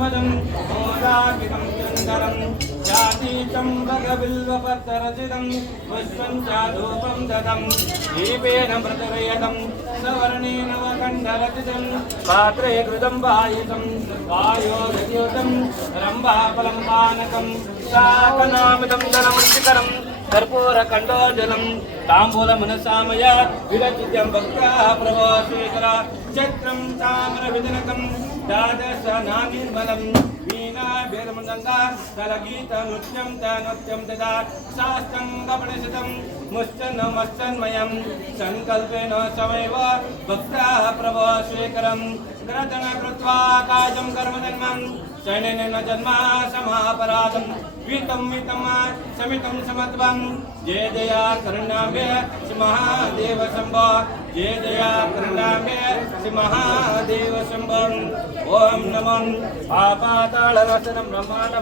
मदं मोदाकितं चन्दनं जातीतं भगबिल्वपत्ररचितं पुष्पं च धूपं ददं दीपेन मृतरयतं सवर्णेन वकण्डरचितं पात्रे कृतं वायुतं वायोरयुतं रम्भाफलं पानकं शाकनामिदं जलमृतिकरं कर्पूरकण्डोजलं ताम्बूलमनसामय विरचितं भक्त्या प्रभो स्वीकरा चक्रं ताम्रविदनकं द्वादशनानिर्मलं वीणा भेदमृदङ्गा दलगीतनृत्यं च नृत्यं तदा साष्टाङ्गपणिषितं मुश्चन्नमश्चन्मयं सङ्कल्पेन समैव भक्त्या प्रभो स्वीकरं ग्रथन कृत्वा काजं कर्मजन्मं शयनेन जन्म समापराधं वितं समितं समत्वं जय जया करुणाम्बे श्री महादेव शम्भो जय जया करुणाम्बे श्री महादेव शम्भो ओम नमो पातालनाशनं ब्रह्माण्ड